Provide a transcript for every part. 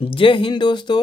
जय हिंद दोस्तों।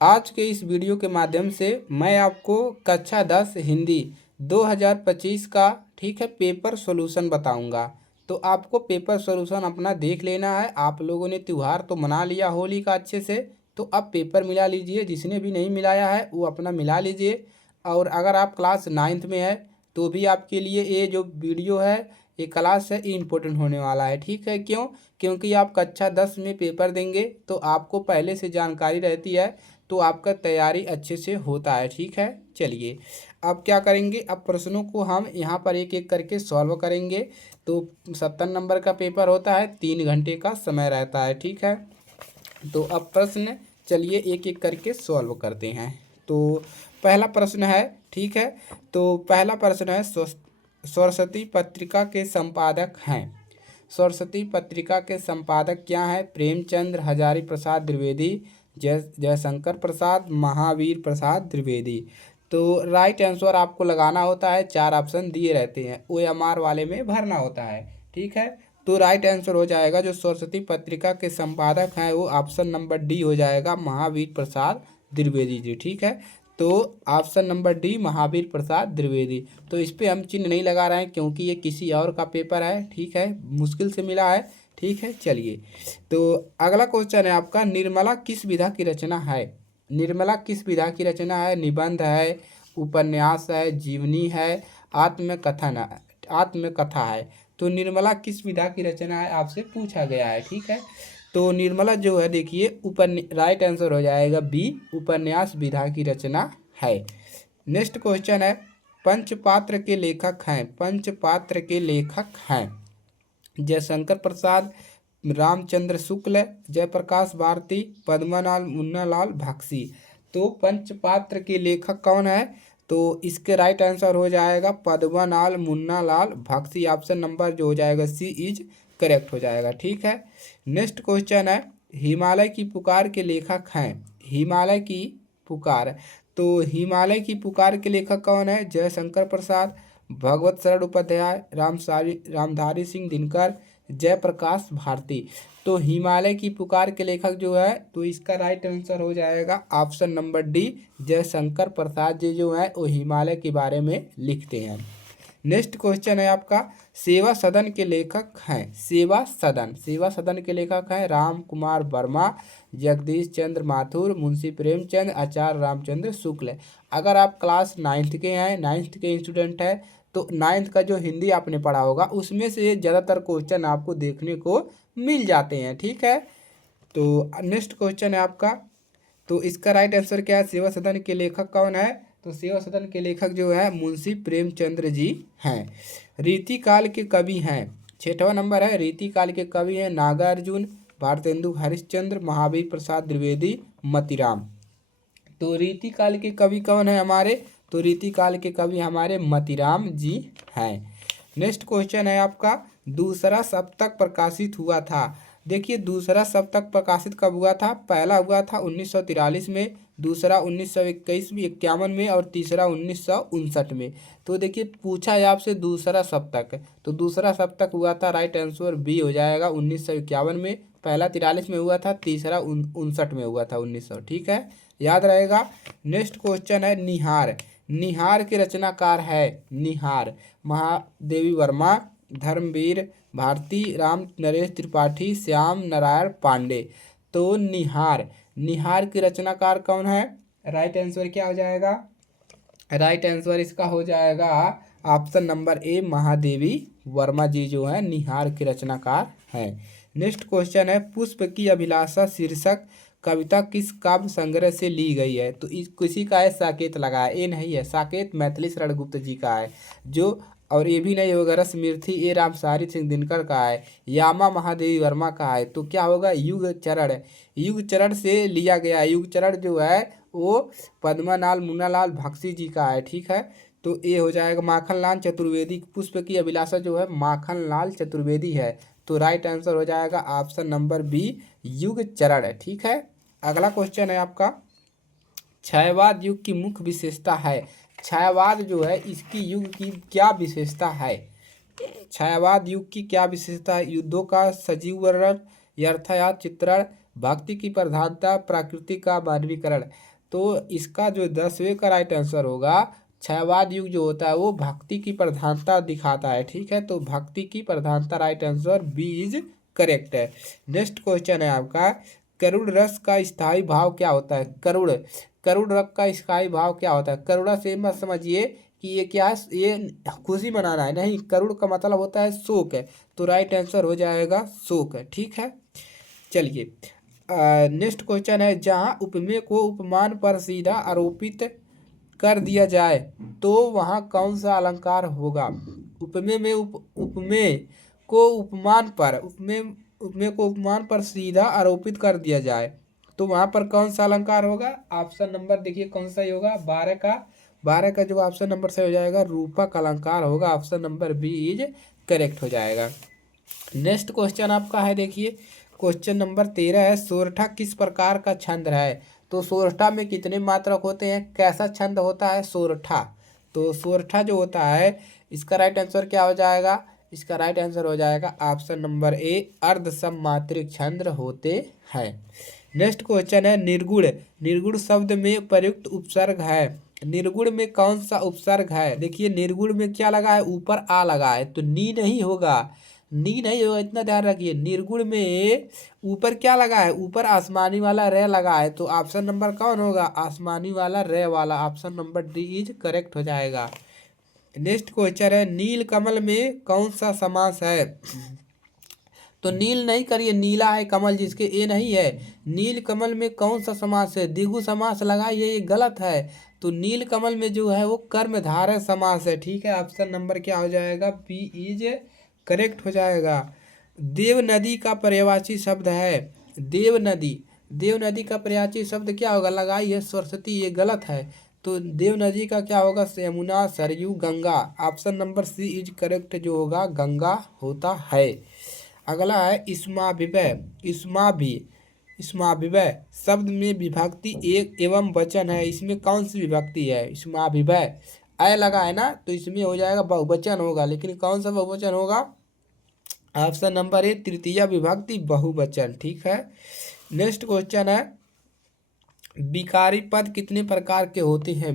आज के इस वीडियो के माध्यम से मैं आपको कक्षा 10 हिंदी 2025 का ठीक है पेपर सॉल्यूशन बताऊंगा। तो आपको पेपर सॉल्यूशन अपना देख लेना है। आप लोगों ने त्यौहार तो मना लिया होली का अच्छे से, तो अब पेपर मिला लीजिए। जिसने भी नहीं मिलाया है वो अपना मिला लीजिए। और अगर आप क्लास 9th में है तो भी आपके लिए ये जो वीडियो है, ये क्लास है, ये इम्पोर्टेंट होने वाला है। ठीक है, क्यों? क्योंकि आप कक्षा 10 में पेपर देंगे तो आपको पहले से जानकारी रहती है, तो आपका तैयारी अच्छे से होता है। ठीक है, चलिए अब क्या करेंगे, अब प्रश्नों को हम यहाँ पर एक एक करके सॉल्व करेंगे। तो 70 नंबर का पेपर होता है, 3 घंटे का समय रहता है। ठीक है, तो अब प्रश्न चलिए एक एक करके सॉल्व करते हैं। तो पहला प्रश्न है, ठीक है, तो पहला प्रश्न है सरस्वती पत्रिका के संपादक हैं। सरस्वती पत्रिका के संपादक क्या हैं? प्रेमचंद्र, हजारी प्रसाद द्विवेदी, जयशंकर प्रसाद, महावीर प्रसाद द्विवेदी। तो राइट आंसर आपको लगाना होता है, 4 ऑप्शन दिए रहते हैं, OMR वाले में भरना होता है। ठीक है, तो राइट आंसर हो जाएगा जो सरस्वती पत्रिका के संपादक हैं वो ऑप्शन नंबर डी हो जाएगा, महावीर प्रसाद द्विवेदी जी। ठीक है, तो option number D Mahavir Prasad Dwivedi. तो इस पे हम चिन्ह नहीं लगा रहे हैं क्योंकि ये किसी और का पेपर है। ठीक है, मुश्किल से मिला है। ठीक है, चलिए तो अगला क्वेश्चन है आपका, निर्मला किस विधा की रचना है? निर्मला किस विधा की रचना है? निबंध है, उपन्यास है, जीवनी है, आत्मकथन है, आत्मकथा है। तो निर्मला किस विधा की रचना है आपसे पूछा गया है। ठीक है, तो निर्मला जो है देखिए राइट आंसर हो जाएगा बी, उपन्यास विधा की रचना है। नेक्स्ट क्वेश्चन है, पंचपात्र के लेखक हैं। पंचपात्र के लेखक हैं जयशंकर प्रसाद, रामचंद्र शुक्ल, जयप्रकाश भारती, पद्मनाल मुन्नालाल बख्शी। तो पंचपात्र के लेखक कौन है? तो इसके राइट आंसर हो जाएगा पद्मनाल मुन्नालाल बख्शी। ऑप्शन नंबर जो हो जाएगा सी इज करेक्ट हो जाएगा। ठीक है, नेक्स्ट क्वेश्चन है, हिमालय की पुकार के लेखक हैं। हिमालय की पुकार, तो हिमालय की पुकार के लेखक कौन है? जयशंकर प्रसाद, भगवत शरण उपाध्याय, रामधारी सिंह दिनकर, जयप्रकाश भारती। तो हिमालय की पुकार के लेखक जो है, तो इसका राइट आंसर हो जाएगा option number D, Jaishankar Prasad ji जो है वो हिमालय के बारे में लिखते हैं। नेक्स्ट क्वेश्चन है आपका, सेवा सदन के लेखक हैं। सेवा सदन, सेवा सदन के लेखक हैं राम कुमार वर्मा, जगदीश चंद्र माथुर, मुंशी प्रेमचंद, आचार्य रामचंद्र शुक्ल। अगर आप क्लास 9th के हैं, 9th के स्टूडेंट हैं, तो 9th का जो हिंदी आपने पढ़ा होगा उसमें से ज़्यादातर क्वेश्चन आपको देखने को मिल जाते हैं। ठीक है, तो नेक्स्ट क्वेश्चन है आपका, तो इसका राइट आंसर क्या है? सेवा सदन के लेखक कौन है? तो सेवा सदन के लेखक जो है मुंशी प्रेमचंद्र जी हैं। रीति काल के कवि हैं, 6वां नंबर है, रीति काल के कवि हैं नागार्जुन, भारतेंदु हरिश्चंद्र, महावीर प्रसाद द्विवेदी, मतीराम। तो रीति काल के कवि कौन है हमारे? तो रीति काल के कवि हमारे मतीराम जी हैं। नेक्स्ट क्वेश्चन है आपका, दूसरा सप्तक प्रकाशित हुआ था। देखिए दूसरा सप्तक प्रकाशित कब हुआ था? पहला हुआ था 1943 में, दूसरा 1921 में, 51 में, और तीसरा 1959 में। तो देखिए पूछा है आपसे दूसरा सप्तक, तो दूसरा सप्तक हुआ था, राइट आंसर बी हो जाएगा 1951 में। पहला 43 में हुआ था, तीसरा 59 में हुआ था 1900। ठीक है, याद रहेगा। नेक्स्ट क्वेश्चन है, निहार। निहार के रचनाकार है, निहार महादेवी वर्मा, धर्मवीर भारती, राम नरेश त्रिपाठी, श्याम नारायण पांडे। तो निहार, निहार के रचनाकार कौन है? राइट आंसर क्या हो जाएगा? राइट आंसर इसका हो जाएगा option number A, Mahadevi Verma ji जो है निहार के रचनाकार हैं। नेक्स्ट क्वेश्चन है, पुष्प की अभिलाषा शीर्षक कविता किस काव्य संग्रह से ली गई है? तो इस किसी का है, साकेत लगा है, ये नहीं है, साकेत मैथिली शरण गुप्त जी का है जो, और ये भी नहीं होगा रसमिर्थी, ये रामसारी सिंह दिनकर का है, यामा महादेवी वर्मा का है। तो क्या होगा? युग चरण, युग चरण से लिया गया। युग चरण जो है वो पद्मनाल मुन्नालाल बख्शी जी का है। ठीक है, तो ये हो जाएगा माखनलाल चतुर्वेदी। पुष्प की अभिलाषा जो है माखनलाल चतुर्वेदी है। तो राइट आंसर हो जाएगा ऑप्शन नंबर बी, युग चरण है। ठीक है, अगला क्वेश्चन है आपका, छायावाद युग की मुख्य विशेषता है। छायावाद जो है इसकी युग की क्या विशेषता है? छायावाद युग की क्या विशेषता है? युद्धों का सजीव वर्णन, यथार्थ चित्रण, भक्ति की प्रधानता, प्रकृति का मानवीकरण। तो इसका जो 10वें का राइट आंसर होगा, क्षयवाद युग जो होता है वो भक्ति की प्रधानता दिखाता है। ठीक है, तो भक्ति की प्रधानता right answer B is correct है। नेक्स्ट क्वेश्चन है आपका, करुण रस का स्थायी भाव क्या होता है? करुण रस का स्थायी भाव क्या होता है? करुणा से मत समझिए कि ये क्या है, ये खुशी मनाना है, नहीं, करुण का मतलब होता है शोक है। तो राइट आंसर हो जाएगा शोक है। ठीक है, चलिए नेक्स्ट क्वेश्चन है, जहाँ उपमेय को उपमान पर सीधा आरोपित कर दिया जाए तो वहाँ कौन सा अलंकार होगा? उपमेय में उपमेय को उपमान पर उपमेय को उपमान पर सीधा आरोपित कर दिया जाए तो वहाँ पर कौन सा अलंकार होगा? ऑप्शन नंबर देखिए कौन सा ही होगा, 12 का जो ऑप्शन नंबर से हो जाएगा रूपक अलंकार होगा। Option number B is correct हो जाएगा। नेक्स्ट क्वेश्चन आपका है, देखिए क्वेश्चन नंबर 13 है, सोरठा किस प्रकार का छंद है? तो सोरठा में कितने मात्रक होते हैं, कैसा छंद होता है सोरठा? तो सोरठा जो होता है इसका राइट आंसर क्या हो जाएगा? इसका राइट आंसर हो जाएगा ऑप्शन नंबर ए, अर्ध सममात्रिक छंद होते हैं। नेक्स्ट क्वेश्चन है, निर्गुण निर्गुण शब्द में प्रयुक्त उपसर्ग है, निर्गुण में कौन सा उपसर्ग है? देखिए निर्गुण में क्या लगा है, ऊपर आ लगा है, तो नी नहीं होगा, नी नहीं होगा, इतना ध्यान रखिए। निर्गुण में ऊपर क्या लगा है, ऊपर आसमानी वाला रे लगा है, तो ऑप्शन नंबर कौन होगा, आसमानी वाला रे वाला, option number D is correct हो जाएगा। नेक्स्ट क्वेश्चन है, नील कमल में कौन सा समास है? तो नील नहीं करिए, नीला है कमल जिसके ए नहीं है। नील कमल में कौन सा समास है? द्विगु समास लगाइए, ये गलत है। तो नील कमल में जो है वो कर्मधारय समास है। ठीक है, ऑप्शन नंबर क्या हो जाएगा, बी इज करेक्ट हो जाएगा। देव नदी का पर्यायवाची शब्द है, देव नदी, देव नदी का पर्यायवाची शब्द क्या होगा, लगाइए सरस्वती, ये गलत है। तो देव नदी का क्या होगा, Yamuna, Saryu, Ganga. Option number C is correct जो होगा गंगा होता है। अगला है इस्माभिवय, इस्माभिवय शब्द में विभक्ति एक एवं वचन है, इसमें कौन सी विभक्ति है? इस्माभिवय अय लगा है ना, तो इसमें हो जाएगा बहुवचन होगा, लेकिन कौन सा बहुवचन होगा? ऑप्शन नंबर ए, तृतीया विभक्ति बहुवचन। ठीक है, नेक्स्ट क्वेश्चन है, विकारी पद कितने प्रकार के होते हैं?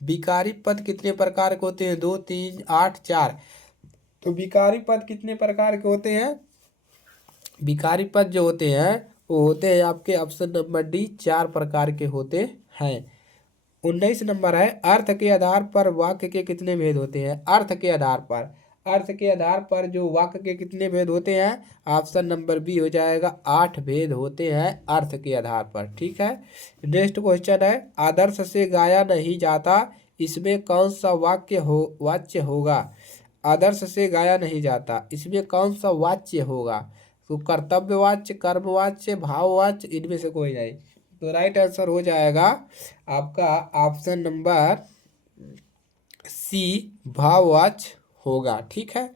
विकारी पद कितने प्रकार के होते हैं? 2, 3, 8, 4। तो विकारी पद कितने प्रकार के होते हैं? विकारी पद जो होते हैं वो होते हैं आपके ऑप्शन नंबर डी, 4 प्रकार के होते हैं। 19 नंबर है, अर्थ के आधार पर वाक्य के कितने भेद होते हैं? अर्थ के आधार पर जो वाक्य के कितने भेद होते हैं? ऑप्शन नंबर बी हो जाएगा 8 भेद होते हैं अर्थ के आधार पर। ठीक है, नेक्स्ट क्वेश्चन है, आदर्श से गाया नहीं जाता, इसमें कौन सा वाच्य होगा? आदर्श से गाया नहीं जाता, इसमें कौन सा वाच्य होगा? तो कर्तव्यवाच्य, कर्मवाच्य, भाववाच्य, इनमें से कोई नहीं। तो राइट आंसर हो जाएगा आपका ऑप्शन नंबर सी, भाववाच्य होगा। ठीक है,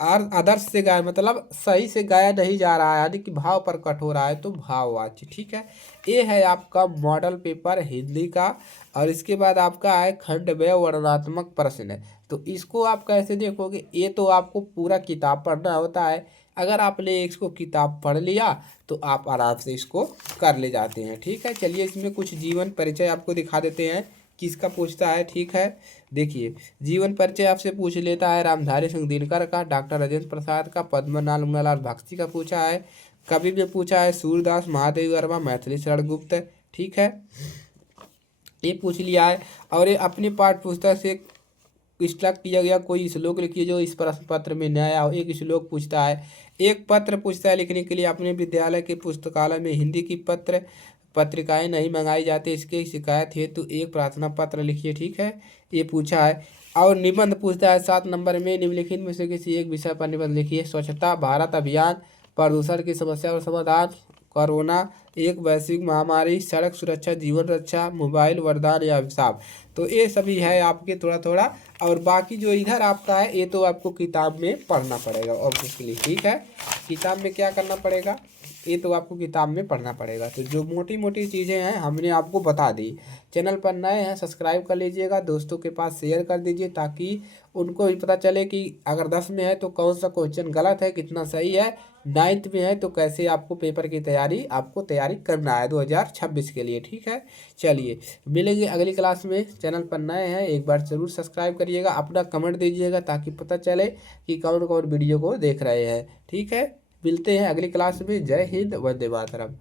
आदर्श से गाया मतलब सही से गाया नहीं जा रहा है, यानी कि भाव प्रकट हो रहा है, तो भाववाच्य। ठीक है, ये है आपका मॉडल पेपर हिंदी का। और इसके बाद आपका है खंड व्यय वर्णनात्मक प्रश्न। तो इसको आप कैसे देखोगे, ये तो आपको पूरा किताब पढ़ना होता है। अगर आपने इसको किताब पढ़ लिया तो आप आराम से इसको कर ले जाते हैं। ठीक है, चलिए इसमें कुछ जीवन परिचय आपको दिखा देते हैं किसका पूछता है। ठीक है, देखिए जीवन परिचय आपसे पूछ लेता है रामधारी सिंह दिनकर का, डॉक्टर राजेंद्र प्रसाद का, पद्मनाभ मुन्नालाल बख्शी का पूछा है, कवि में पूछा है सूरदास महादेव वर्मा, मैथिली शरण गुप्त। ठीक है, ये पूछ लिया है। और ये अपनी पाठ्य पुस्तक से एक्सट्रैक्ट किया गया कोई श्लोक लिखिए जो इस प्रश्न पत्र में नया हो। एक श्लोक पूछता है, एक पत्र पूछता है लिखने के लिए, अपने विद्यालय के पुस्तकालय में हिंदी की पत्रिकाएं नहीं मंगाई जाती, इसकी शिकायत हेतु एक प्रार्थना पत्र लिखिए। ठीक है, ये पूछा है। और निबंध पूछता है 7 नंबर में, निम्नलिखित में से किसी एक विषय पर निबंध लिखिए। स्वच्छता भारत अभियान, प्रदूषण की समस्या और समाधान, कोरोना एक वैश्विक महामारी, सड़क सुरक्षा, जीवन रक्षा, मोबाइल वरदान या अभिशाप। तो ये सभी है आपके थोड़ा थोड़ा। और बाकी जो इधर आपका है ये तो आपको किताब में पढ़ना पड़ेगा ऑब्वियसली। ठीक है, किताब में क्या करना पड़ेगा, ये तो आपको किताब में पढ़ना पड़ेगा। तो जो मोटी मोटी चीज़ें हैं हमने आपको बता दी। चैनल पर नए हैं सब्सक्राइब कर लीजिएगा, दोस्तों के पास शेयर कर दीजिए ताकि उनको भी पता चले कि अगर 10 में है तो कौन सा क्वेश्चन गलत है कितना सही है। 9th में है तो कैसे आपको पेपर की तैयारी करना है 2026 के लिए। ठीक है, चलिए मिलेंगे अगली क्लास में। चैनल पर नए हैं एक बार ज़रूर सब्सक्राइब करिएगा, अपना कमेंट दीजिएगा ताकि पता चले कि कौन कौन वीडियो को देख रहे हैं। ठीक है, मिलते हैं अगली क्लास में। जय हिंद, वंदे मातरम।